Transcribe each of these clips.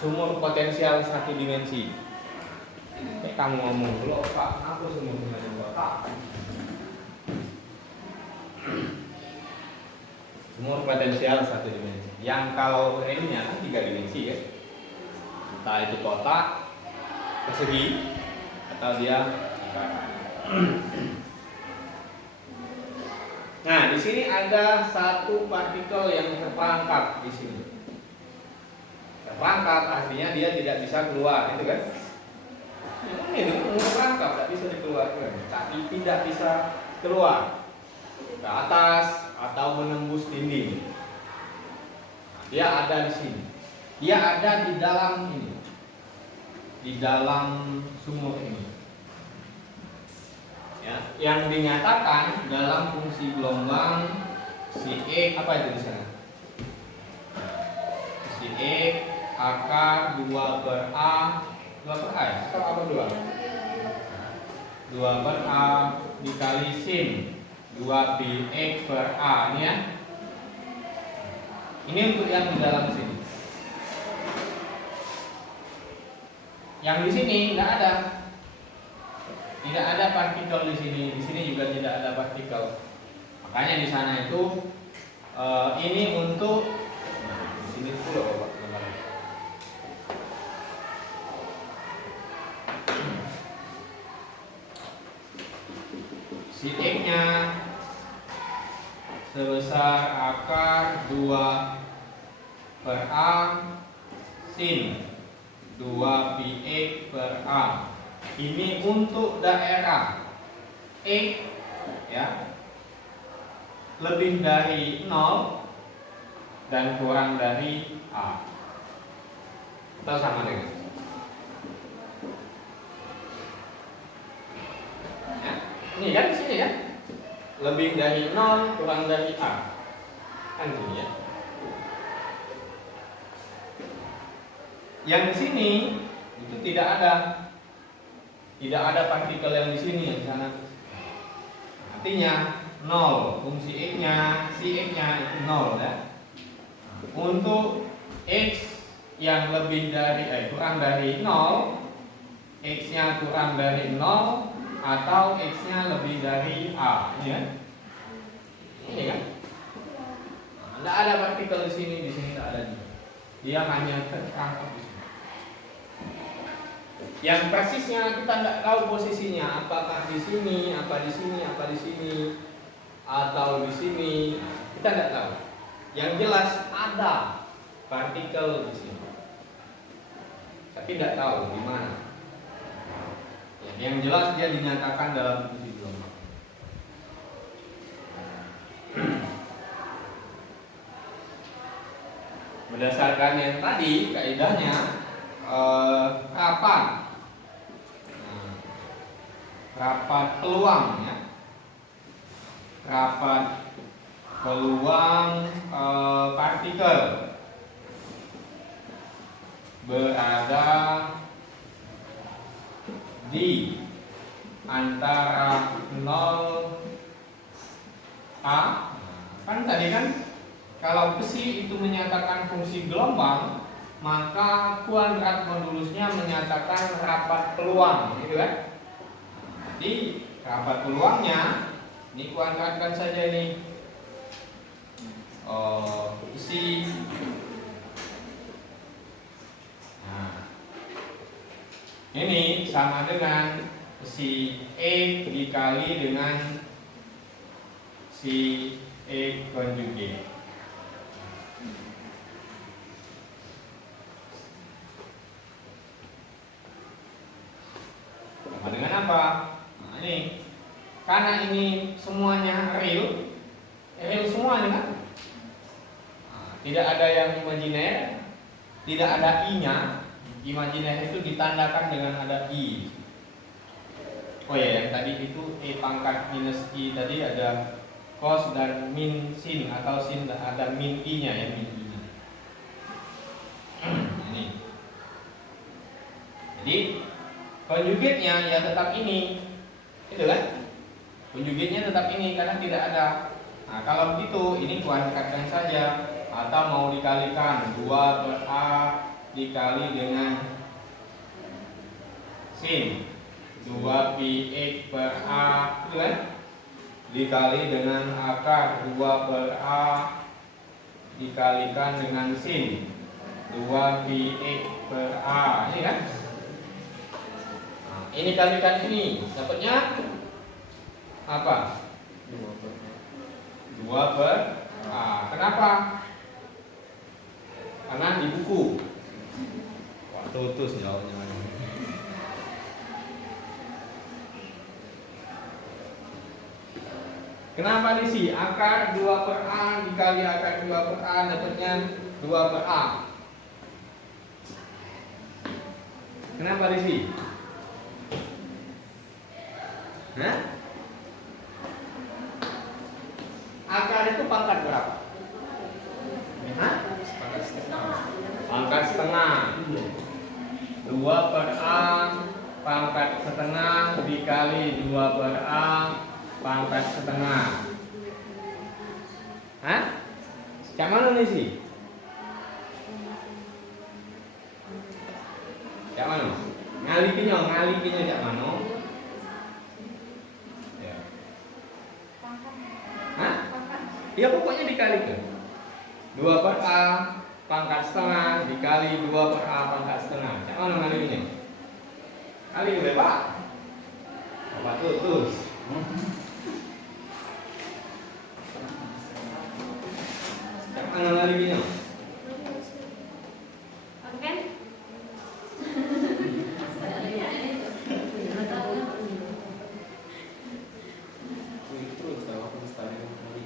sumur potensial satu dimensi. Kamu ngomong dulu, Pak, aku sumur dimensi Pak. Sumur potensial satu dimensi. Yang kalau ininya kan 3 dimensi ya. Entah itu kotak, persegi, atau dia lingkaran. Nah, di sini ada satu partikel yang terperangkap di sini. Terperangkap artinya dia tidak bisa keluar, itu kan? Ini terperangkap, tidak bisa dikeluarkan, tapi tidak bisa keluar ke atas atau menembus dinding. Dia ada di sini. Dia ada di dalam ini, di dalam sumur ini. Ya, yang dinyatakan dalam fungsi gelombang si E apa itu di sana? Si E akar 2/A 2/A ya? Atau apa 2? 2/A dikali sin 2πx/A ini ya. Ini untuk yang di dalam sini. Yang di sini tidak ada. Tidak ada partikel di sini. Di sini juga tidak ada partikel. Makanya di sana itu ini untuk di sini pula Bapak. Si X-nya sebesar akar 2/A sin 2πx/A. Ini untuk daerah X ya, lebih dari 0 dan kurang dari A. Atau sama dengan ya. Ini kan di sini ya. Lebih dari 0 kurang dari A. Kan ini ya. Yang di sini itu tidak ada. Tidak ada partikel yang di sini, yang di sana. Artinya 0. Fungsi X-nya, si X-nya itu 0 ya. Untuk X yang lebih dari kurang dari 0, X-nya kurang dari 0 atau X-nya lebih dari A, ini kan? Ini kan? Tidak ada partikel di sini tidak ada juga. Dia hanya terperangkap di sini. Yang persisnya kita tidak tahu posisinya, apakah di sini, apa di sini, apa di sini, atau di sini, kita tidak tahu. Yang jelas ada partikel di sini, tapi tidak tahu di mana. Yang jelas dia dinyatakan dalam fungsi gelombang. Berdasarkan yang tadi kaidahnya kapan? Rapat peluang ya, rapat peluang partikel berada di antara 0 A. Kan tadi kan kalau besi itu menyatakan fungsi gelombang, maka kuadrat modulusnya menyatakan rapat peluang, gitu kan? Jadi rapat peluangnya ini kuadratkan saja ini besi. Nah, ini sama dengan si E dikali dengan si E konjugate. Sama dengan apa? Ini karena ini semuanya real semuanya kan, tidak ada yang imajiner, tidak ada i-nya. Imajiner itu ditandakan dengan ada i. Oh ya, yang tadi itu e pangkat minus i tadi ada cos dan min sin, atau sin ada min i-nya ya, min i-nya. Ini. Jadi konjugate-nya ya tetap ini. Itu kan? Konjugate-nya tetap ini karena tidak ada. Nah, kalau begitu ini kuadratkan saja, atau mau dikalikan 2/A dikali dengan sin 2πx per A, gitu kan? Dikali dengan akar 2 per A dikalikan dengan sin 2πx per A, ini kan? Nah, ini kalikan ini, dapatnya apa? 2 per A. Kenapa? Karena di buku. Wah, tutus jawabnya. Kenapa di sini akar 2 per A dikali akar 2 per A dapatnya 2 per A? Kenapa di sini? Hah? Akar itu pangkat berapa? Hah? Pangkat setengah. 2 per A pangkat setengah dikali 2 per A pangkat setengah. Hah? Cak mana nih sih? Cak mana? Ngalikinya cak mana? Ya. Hah? Ya pokoknya dikalikan 2 per A pangkat setengah dikali 2 per A pangkat setengah. Cak mana ngalikinya? Kali udah Pak. Apa tutus? Mana lagi nih? Oke. Terus tahu aku mustahil kali.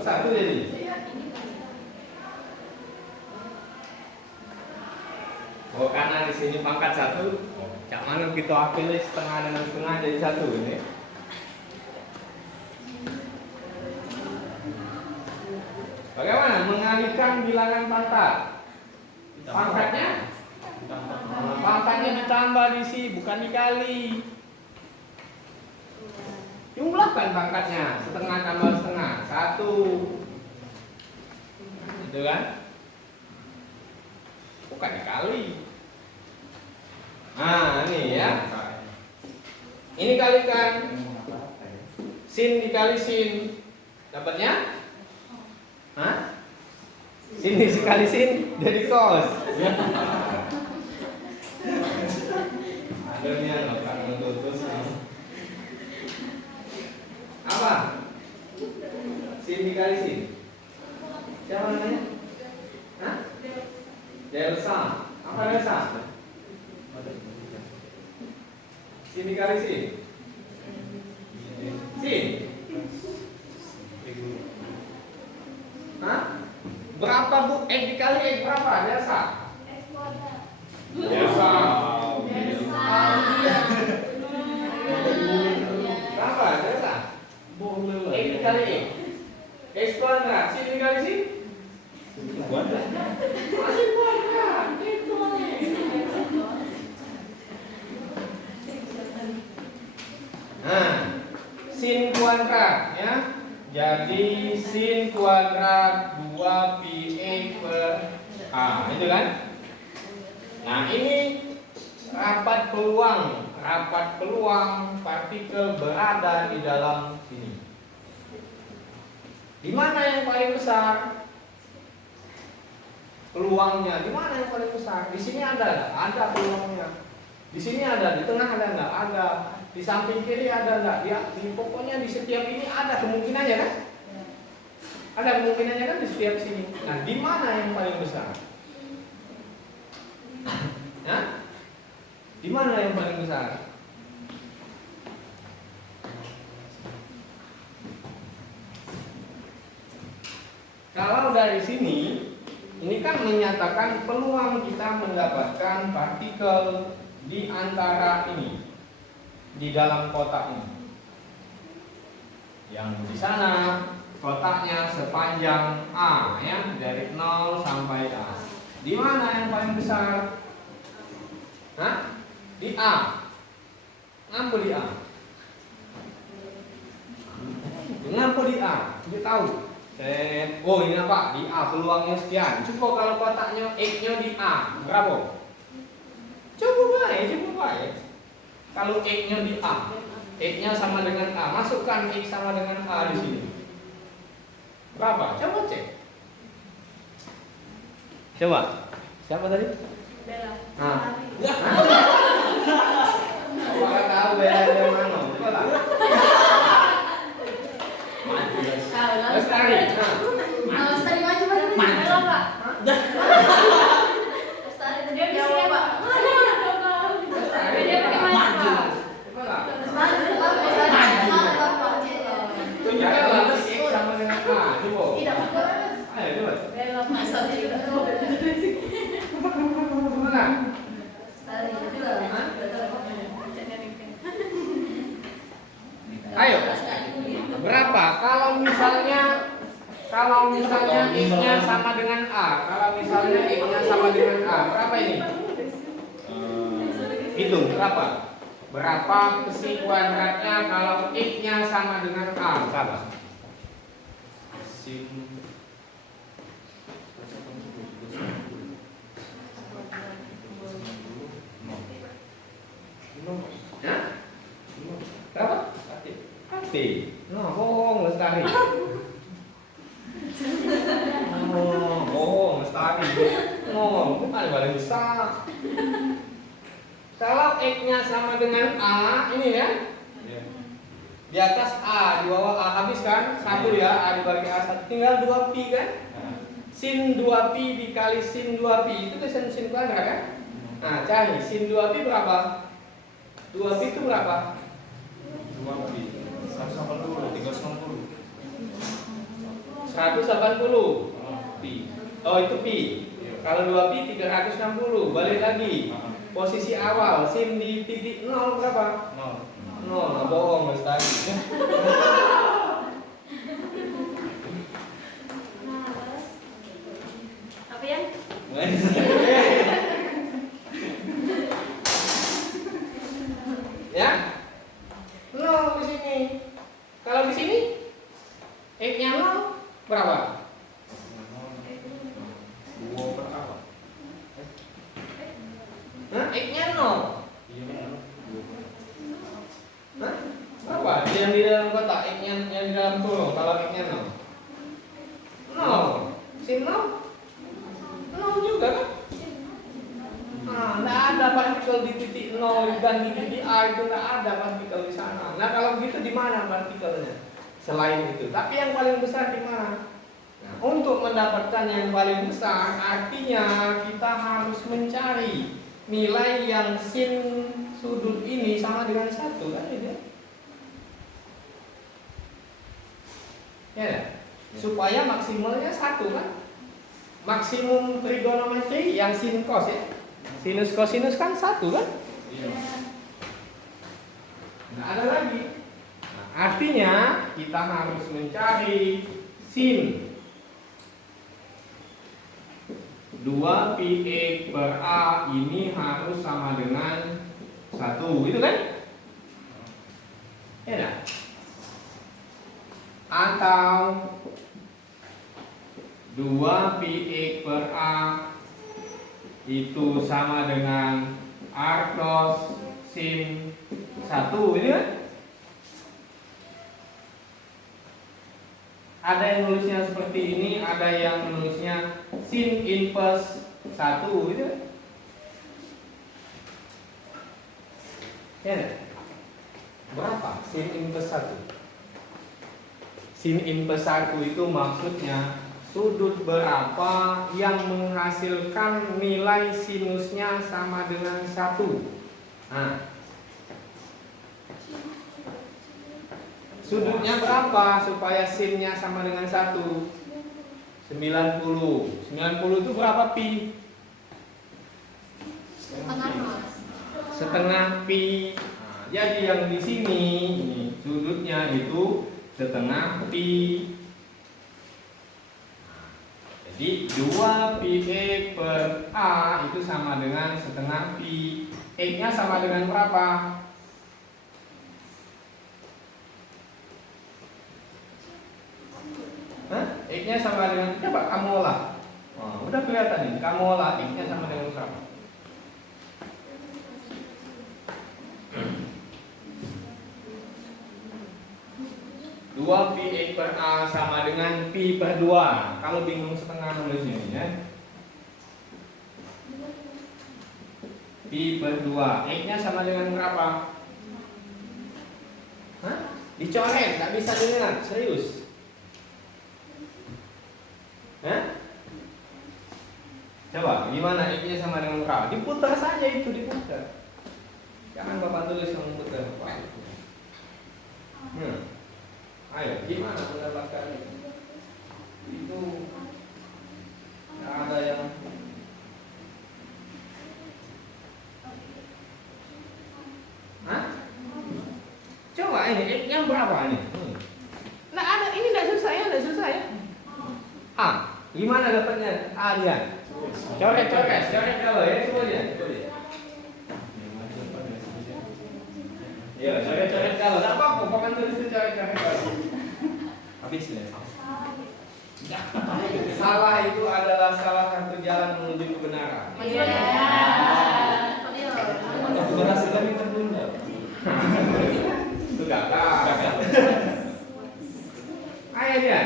Satu jadi. Oh, karena di sini pangkat 1. Cak mana kita pilih setengah dengan setengah jadi 1 ini. Bagaimana mengalihkan bilangan pangkat? Pangkatnya? Pangkatnya ditambah di sini, bukan dikali. Jumlahkan pangkatnya, setengah tambah setengah 1. Gitu kan? Bukan dikali. Nah, ini ya. Ini kalikan sin dikali sin. Dapatnya? Hah? Sin dikali sin jadi cos. Adanya loh kan tutus. Apa? Sin dikali sin. Siapa namanya? Hah? Delta. Apa delta? Sin dikali sin. Sin. Hah? Berapa Bu? X dikali X berapa? Delta. Delta. Berapa? Delta. X dikali X. X kuadrat. Sin dikali sin. Kuadrat. Masih kuadrat. Itu nah, sin kuadrat ya. Jadi sin kuadrat 2πx per A, itu kan? Nah, ini rapat peluang partikel berada di dalam sini. Di mana yang paling besar? Peluangnya di mana yang paling besar? Di sini ada peluangnya. Di sini ada, di tengah ada enggak? Ada. Di samping kiri ada enggak? Pokoknya di setiap ini ada kemungkinannya kan? Ada kemungkinannya kan di setiap sini. Nah, di mana yang paling besar? Nah, di mana yang paling besar? Kalau dari sini, ini kan menyatakan peluang kita mendapatkan partikel di antara ini, di dalam kotak ini. Yang di sana kotaknya sepanjang A ya, dari 0 sampai A. Di mana yang paling besar? Hah? Di A. Ngapa di A? Ngapa di A? Dia tahu. Oh ini apa? Di A peluangnya sekian. Coba kalau kotaknya X-nya di A, berapa? Coba baik. Kalau X-nya di A, X-nya sama dengan A, masukkan X sama dengan A di sini. Berapa? Coba cek. Coba. Siapa tadi? Bella. Apakah tahu Bella dari mana? Coba lah. Lestari. Lestari maju Pak. Bella Pak. Lestari dia bisa ya Pak. Dia pakai maju Pak. Coba lah. Tunjukkan X sama dengan A. Coba. tidak Pak. Ayo coba. Bella masa tidak. Mana? Lestari juga. Ayo. Berapa? Kalau misalnya X-nya sama dengan A, berapa ini? Hitung berapa? Berapa besi kuadratnya kalau X-nya sama dengan A? Berapa? Ya? Berapa? Hati. Nah, bohong Lestari. Bohong Lestari. Bukan paling besar. Kalau X-nya sama dengan A, ini ya. Di atas A, di bawah A habis kan? 1 ya, A dibagi A1. Tinggal 2pi kan? Sin 2pi dikali sin 2pi itu kan sin kuadrat kan? Nah, cari sin 2pi berapa? 2pi itu berapa? 2pi 180 360 180. pi. Oh, itu pi. Kalau 2pi 360. Balik lagi. Posisi awal sin di titik 0 berapa? 0. Nah, bohong Lestari. Apa ya? Ya? 0 di sini. Kalau di sini X-nya 0 berapa? 2 per apa? Hah? X-nya 0. Iya, Hah? Berapa? Yang di dalam kotak X-nya yang di dalam kurung kalau X-nya 0. 0. Sin 0? 0 juga kan? Nah, nggak ada partikel di titik 0 dan di titik A itu nggak ada partikel di sana. Nah, kalau begitu di mana partikelnya? Selain itu, tapi yang paling besar di mana? Nah, untuk mendapatkan yang paling besar, artinya kita harus mencari nilai yang sin sudut ini sama dengan 1 kan ini? Ya, supaya maksimalnya 1 kan? Maksimum trigonometri yang sin cos ya. Sinus kosinus kan 1 kan? Iya. Nggak ada lagi. Nah, artinya kita harus mencari sin 2pi X per A ini harus sama dengan 1, gitu kan? Ya enggak? Atau 2pi X per A itu sama dengan R cos sin 1, ini kan? Ada yang nulisnya seperti ini, ada yang menulisnya sin inverse 1, gitu kan? Ya enggak? Berapa sin inverse 1? Sin inverse 1 itu maksudnya sudut berapa yang menghasilkan nilai sinusnya sama dengan 1. Nah, sudutnya berapa supaya sinnya sama dengan 1? 90. 90 itu berapa pi? Setengah pi. Nah, jadi yang di sini sudutnya itu setengah pi. Jadi 2pi X per A itu sama dengan setengah pi. X-nya sama dengan berapa? Hah? X-nya sama dengan, coba kamu olah. Oh, udah kelihatan nih, kamu olah X-nya sama dengan berapa? Dua pi X per A sama dengan pi per 2. Kalau bingung setengah nulisnya ini ya. Pi per 2. X-nya sama dengan berapa? Hah? Dicoret, nggak bisa dengar, serius. Hah? Coba, gimana X-nya sama dengan berapa? Diputar saja itu, diputar. Jangan Bapak tulis kamu putar. Ayo, gimana mendapatkan itu? Nggak ada yang coba ini X-nya berapa ini? Nggak ada, ini nggak susah ya, nggak susah ya. Gimana dapatnya? Dia. Coret kalau ya, coba dia. Ya, coret kalau, nggak apa-apa, bukan tulis coret kalau. Habis ya. Salah itu adalah salah satu jalan menuju kebenaran. Iya. Atau keberhasilan yang tertunda. Sudah lah. Ayo dia.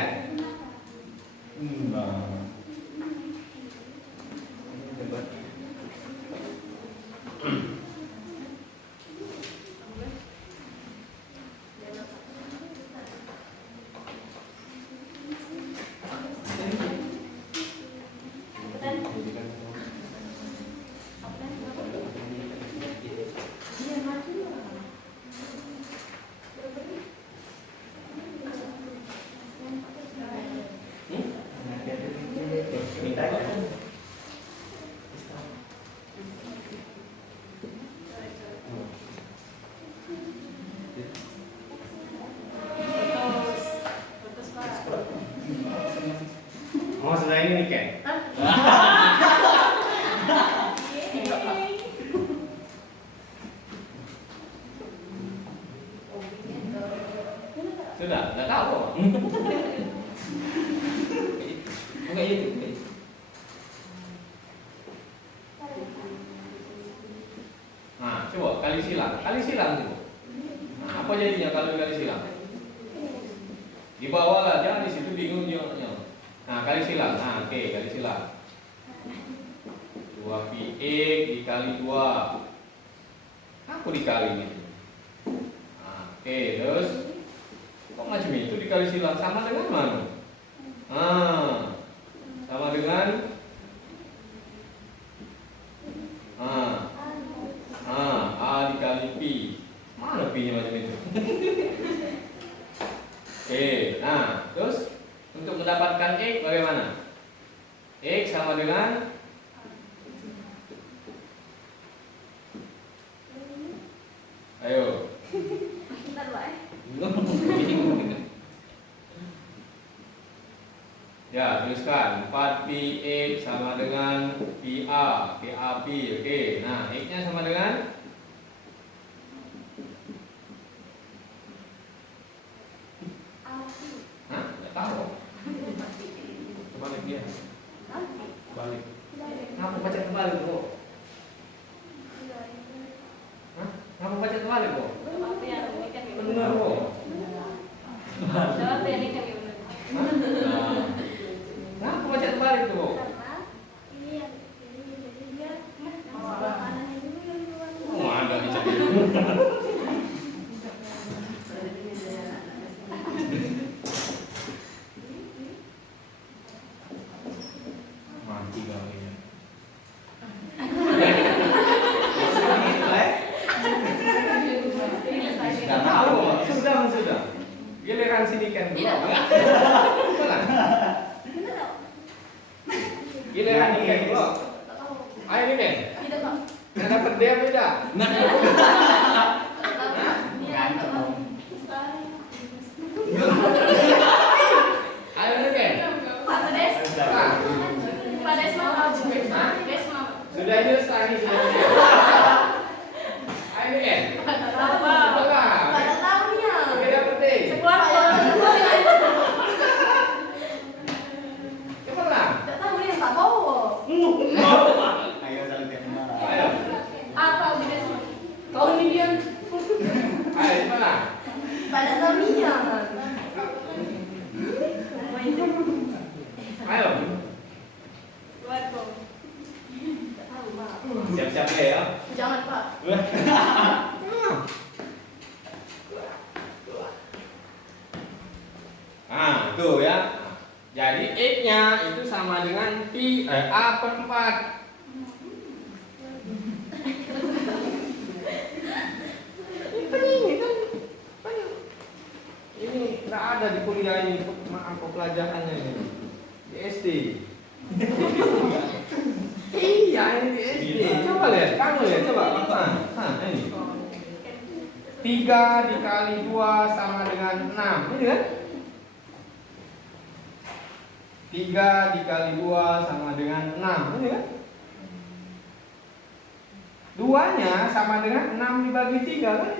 Oh, sudah ini nih Ken. Sudah, nggak tahu kok. Enggak itu. Nah, coba kali silang coba. Nah, apa jadinya kalau kali silang? Di bawah lah, jangan di situ bingung jawabnya. Nah, kali silang. Nah, oke, kali silang. 2 pi X dikali 2. Aku dikali gitu. Nah, oke, terus kok macam itu dikali silang sama dengan mana? Sama dengan A dikali pi. Mana pi-nya macam itu? Oke, nah, terus untuk mendapatkan X bagaimana? X sama dengan ayo. Bentar, Pak. Ya, tuliskan 4 pi X sama dengan pi A pi. Oke, nah X-nya sama dengan nggak tahu. Kebalik dia. Balik. Ngapa baca kembali kok? Ngapa baca kembali kok? Apa yang ini kan ya? Benar kok. Jawab yang ini kan ya benar. Ngapa baca kembali tuh? Oh, ada dicari. Mati kali ya. Nggak tahu, sudah. Giliran sini kan. Giliran ini kan bro. Ayo ini kan. Tidak kok. Nggak dapat dia beda. Ayo ini kan. Pak Des. Pak Des mau. Des mau. Sudah ini setahun sudah. Ayo ini kan. Apa? Coba. Pada tahunya. Oke dapat deh. Sekeluarga. kemudian. Ayo, mana? Pada Tamiya. Ayo. Waduh. Siap-siap ya. Jangan Pak. Nah, tuh ya. Jadi X-nya itu sama dengan A per 4. Ini nggak ada di kuliah ini, maaf pelajarannya ini di SD. Iya ini di SD. Coba lihat, kamu lihat coba. Ini 3 dikali 2 sama dengan 6, ini kan? 3 dikali 2 sama dengan 6, ini kan? 2-nya sama dengan 6 dibagi 3 kan?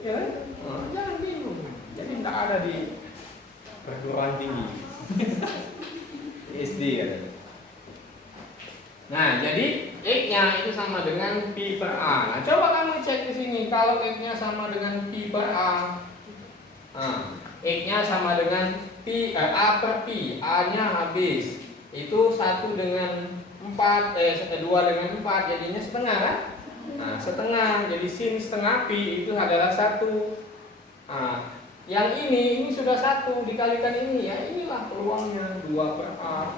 Ya, jangan bingung. Jadi tidak ada di perguruan tinggi. Di SD kan. Nah, jadi X-nya itu sama dengan pi per A. Nah, coba kamu cek di sini kalau X-nya sama dengan pi per A. Nah, X-nya sama dengan A per pi, A-nya habis. Itu 1 dengan 4, 2 dengan 4 jadinya setengah kan? Nah, setengah, jadi sin setengah pi itu adalah 1. Nah, yang ini sudah 1 dikalikan ini ya, inilah peluangnya 2 per A.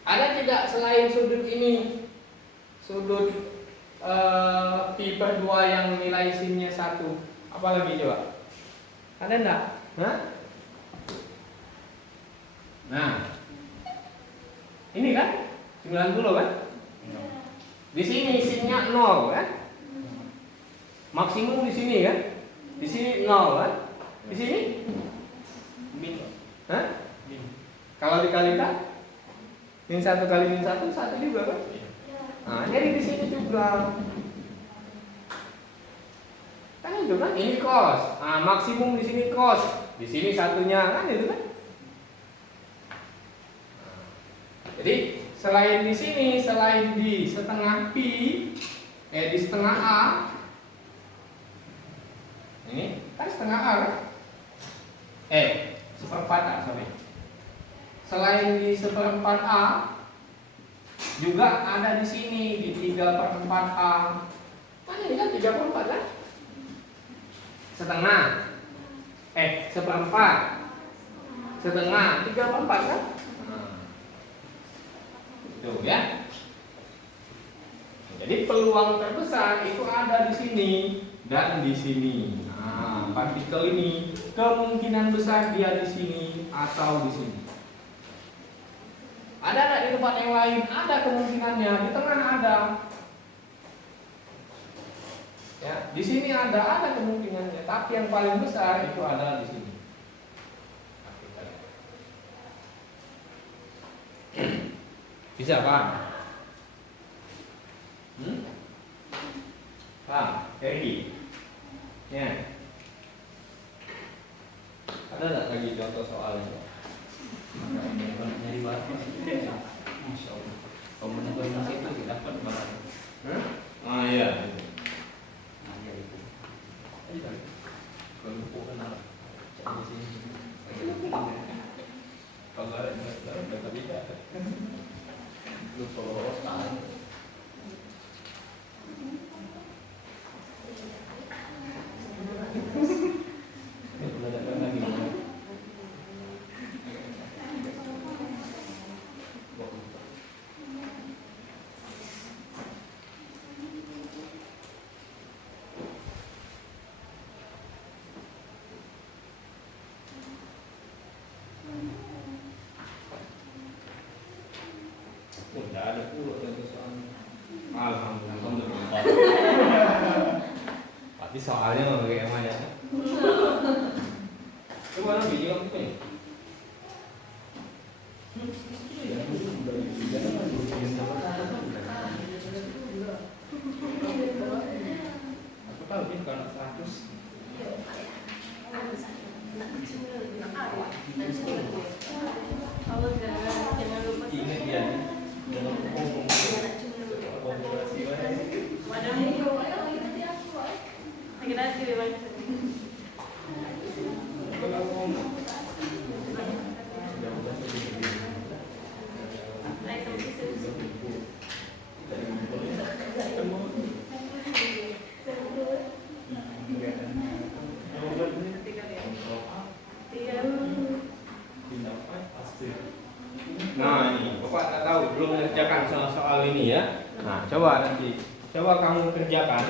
Ada tidak selain sudut ini? Sudut pi per 2 yang nilai sinnya 1. Apalagi coba? Ada enggak? Hah? Nah, ini kan 90 kan? Di sini sinnya 0 kan? Maksimum di sini kan? Di sini 0 kan? Di sini? Min. Hah? Min. Kalau dikalikan? Min 1 kali min 1, 1 juga kan? Nah, jadi di sini juga. Kan itu kan? Ini cos. Nah, maksimum di sini cos. Di sini satunya kan itu kan? Jadi selain di sini, selain di setengah pi, di setengah A, ini kan setengah A kan? Seperempat A, sorry. Selain di seperempat A, juga ada di sini di 3/4 A. Kan ini kan 3/4 kan? Setengah, seperempat, setengah, 3/4 kan? Tuh ya. Jadi peluang terbesar itu ada di sini dan di sini. Nah, partikel ini kemungkinan besar dia di sini atau di sini. Ada nggak di tempat yang lain? Ada kemungkinannya. Di tengah ada. Ya, di sini ada kemungkinannya. Tapi yang paling besar itu ada di sini. Bisa paham? Paham? Ready? Ya. Ada nggak lagi contoh soalnya? Nyari barang. Masya Allah. Kalau menentukan itu dapat barang. Ah iya. Nah, ya itu. Ayo kalau bukan apa? Cari sini. Kalau ada nggak bisa. Lu solo style. Udah ada pula contoh soalnya. Alhamdulillah. Tapi soalnya nggak kayak mana ya? Coba lagi juga punya. Aku tahu ini kalau 100. Jangan lupa Ingat ya, dalam hukum Nah, coba kamu kerjakan.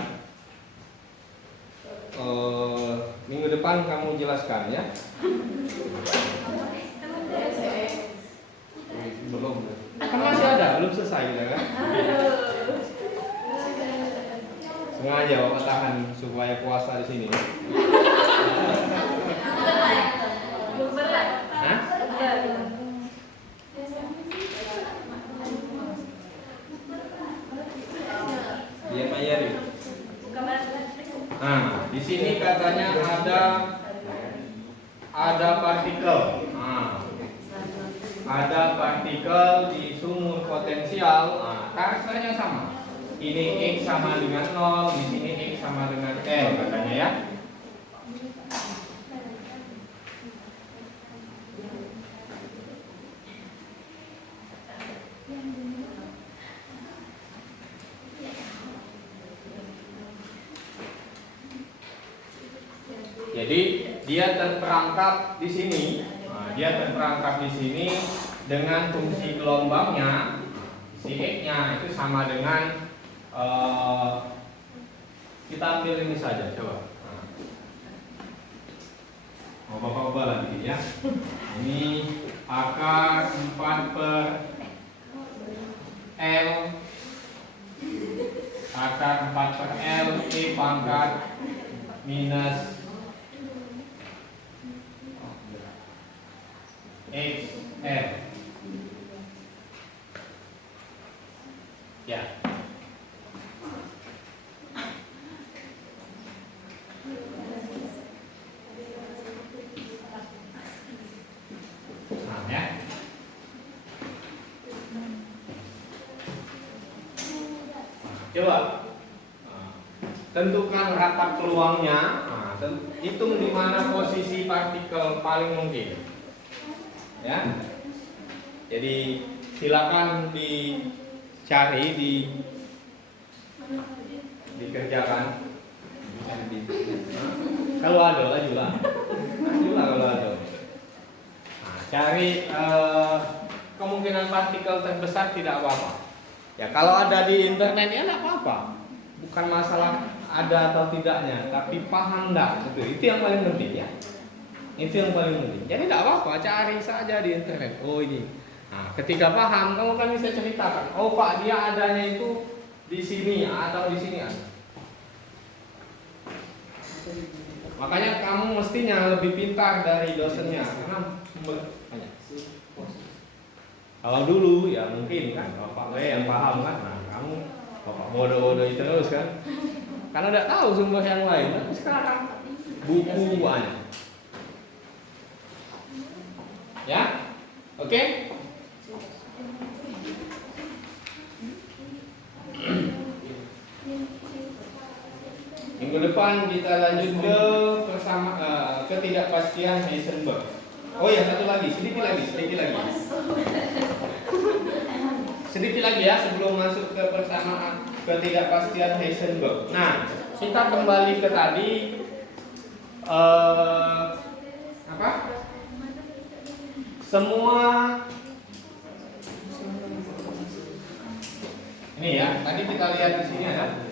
Minggu depan kamu jelaskan ya. Belum. Kan masih ada, belum selesai kita kan. Sengaja Bapak tahan supaya puasa di sini. Hah? Iya Mayari. Nah, di sini katanya ada partikel. Nah, ada partikel di sumur potensial. Nah, karakternya sama. Ini X sama dengan 0, di sini X sama dengan L katanya ya. Jadi dia terperangkap di sini. Nah, dia terperangkap di sini dengan fungsi gelombangnya, si X-nya itu sama dengan kita ambil ini saja, coba. Nah. Bapak ubah lagi ya. Ini akar 4 per L, akar 4 per L, E pangkat minus XL. Ya. Nah, ya. Coba tentukan rapat peluangnya. Nah, hitung di mana posisi partikel paling mungkin. Ya. Jadi silakan dicari dikerjakan. Kalau ada ajulah kalau ada. Nah, cari kemungkinan partikel terbesar tidak apa-apa. Ya kalau ada di internet ya tidak apa-apa. Bukan masalah ada atau tidaknya, tapi paham enggak itu yang paling penting ya. Itu yang paling penting. Jadi tidak apa-apa, cari saja di internet. Oh ini. Nah, ketika paham, kamu kan bisa ceritakan. Oh Pak, dia adanya itu di sini atau di sini ada. Makanya kamu mestinya lebih pintar dari dosennya karena sumber banyak. Kalau dulu ya mungkin kan Bapak yang paham kan. Nah, kamu Bapak bodoh-bodoh itu terus kan. Karena tidak tahu sumber yang lain. Nah, sekarang buku banyak. Ya, oke. Minggu depan kita lanjut ke ketidakpastian Heisenberg. Oh ya, satu lagi, sedikit lagi. Sedikit lagi ya sebelum masuk ke persamaan ketidakpastian Heisenberg. Nah, kita kembali ke tadi apa? Semua ini ya, tadi kita lihat di sini ada.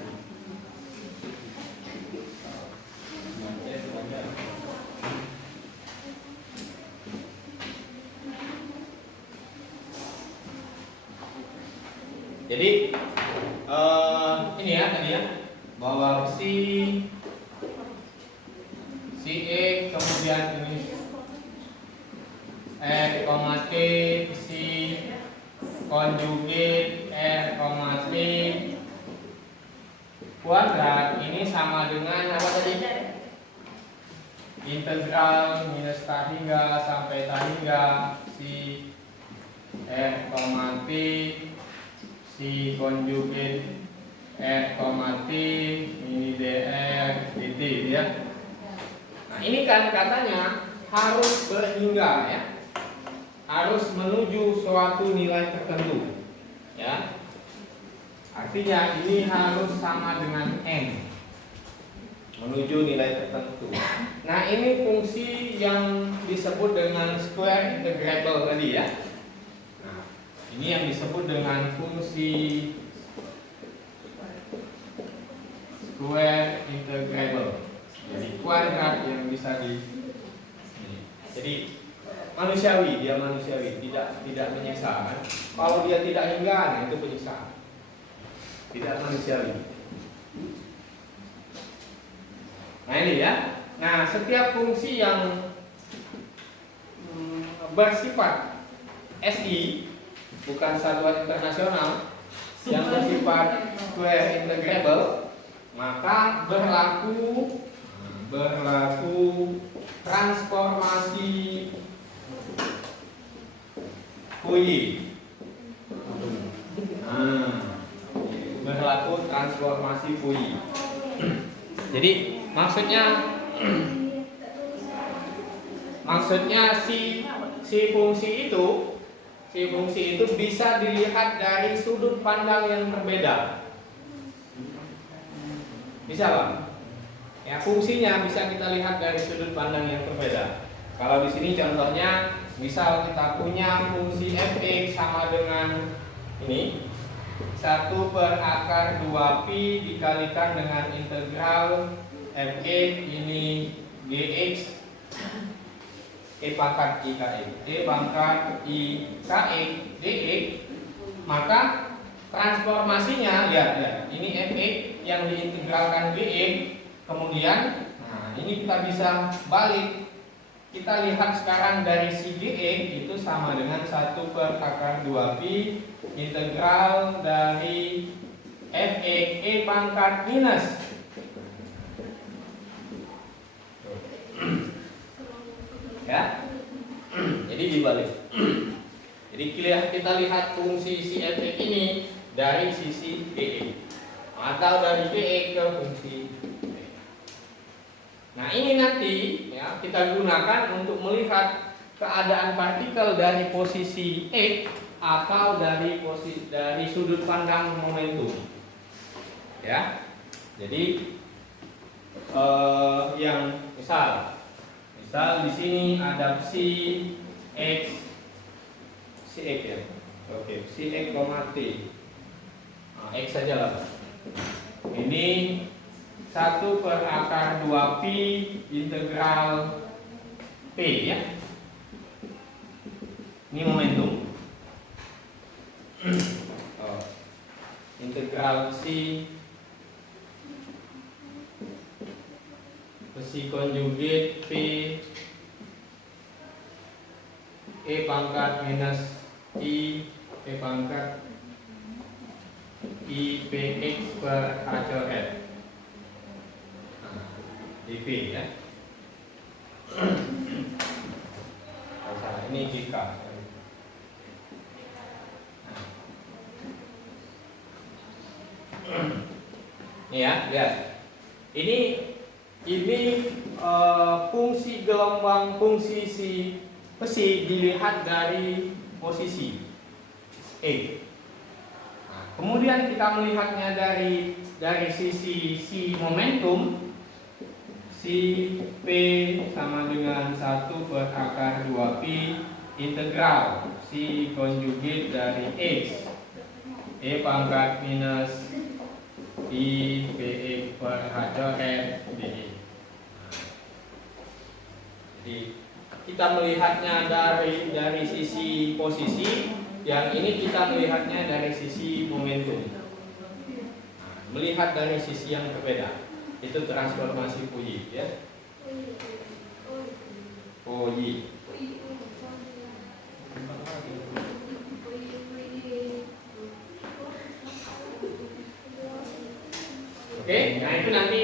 Jadi ini ya tadi ya, bahwa si E kemudian ini R, T si konjugate R, T kuadrat ini sama dengan apa tadi? Integral minus T hingga sampai T hingga si R, T si konjugate R, T ini dr dt ya. Nah ini kan katanya harus berhingga ya, harus menuju suatu nilai tertentu ya. Artinya ini harus sama dengan n, menuju nilai tertentu. Nah ini fungsi yang disebut dengan square integrable tadi ya. Ini yang disebut dengan fungsi square integrable. Jadi kuadrat yang bisa di ini. Jadi manusiawi, dia manusiawi, tidak menyiksa kan? Kalau dia tidak hingga, nah itu penyiksaan. Tidak manusiawi. Nah ini ya. Nah setiap fungsi yang bersifat SI, bukan satuan internasional, yang bersifat square integrable, maka berlaku transformasi Fourier. Berlaku transformasi Fourier. Jadi maksudnya si fungsi itu bisa dilihat dari sudut pandang yang berbeda. Bisa Pak? Ya, fungsinya bisa kita lihat dari sudut pandang yang berbeda. Kalau di sini contohnya, misal kita punya fungsi fx sama dengan ini 1 per akar 2pi dikalikan dengan integral fx ini dx e pangkat i kx dx, maka transformasinya lihat ini fx yang diintegralkan dx. Kemudian, nah ini kita bisa balik. Kita lihat sekarang dari si dx itu sama dengan 1 per akar 2pi integral dari fx e pangkat minus. Ya, jadi dibalik. Jadi kita lihat fungsi si fx ini dari sisi dx atau dari dx ke fungsi. Nah ini nanti ya kita gunakan untuk melihat keadaan partikel dari posisi X atau dari sudut pandang momentum. Ya, jadi yang misal di sini ada si X ya, oke, si X, T. Nah, X saja lah. Ini 1 per akar 2pi integral P ya. Ini momentum. Integral si konjugat P e pangkat minus i e pangkat i px per h r dp ya. Ini jika ini ya, lihat. Ini fungsi gelombang fungsi si besi dilihat dari posisi E. Nah, kemudian kita melihatnya dari sisi si momentum. Si P sama dengan 1 per akar 2pi integral si konjugat dari X e pangkat minus i px per h r dx. Jadi kita melihatnya dari sisi posisi, yang ini kita melihatnya dari sisi momentum. Melihat dari sisi yang berbeda. Itu transformasi Fourier ya. Fourier. Oke, nah itu nanti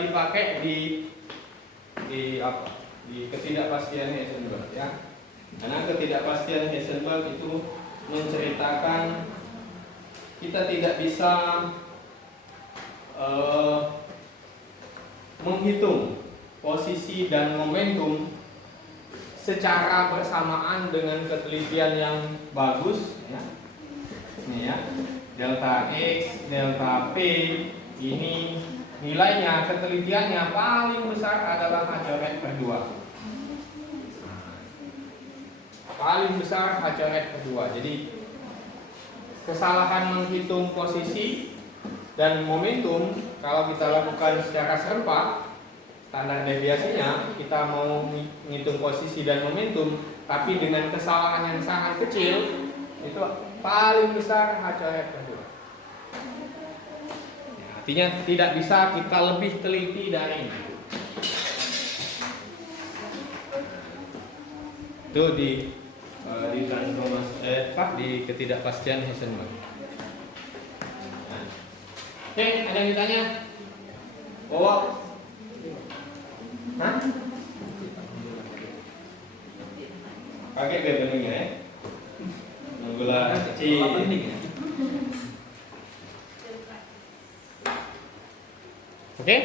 dipakai di apa? Di ketidakpastian Heisenberg ya. Karena ketidakpastian Heisenberg itu menceritakan kita tidak bisa menghitung posisi dan momentum secara bersamaan dengan ketelitian yang bagus ya. Ini ya, delta X, delta P ini nilainya, ketelitiannya paling besar adalah h coret per 2. Paling besar h coret per 2. Jadi kesalahan menghitung posisi Dan momentum kalau kita lakukan secara serempak, standar deviasinya kita mau menghitung posisi dan momentum, tapi dengan kesalahan yang sangat kecil, itu paling besar HCOF kedua. Artinya tidak bisa kita lebih teliti dari ini. Itu di transformasi di ketidakpastian Heisenberg. Oke, ada yang ditanya? Oh, hah? Pakai biar beningnya ya. Gula kecil. Oke?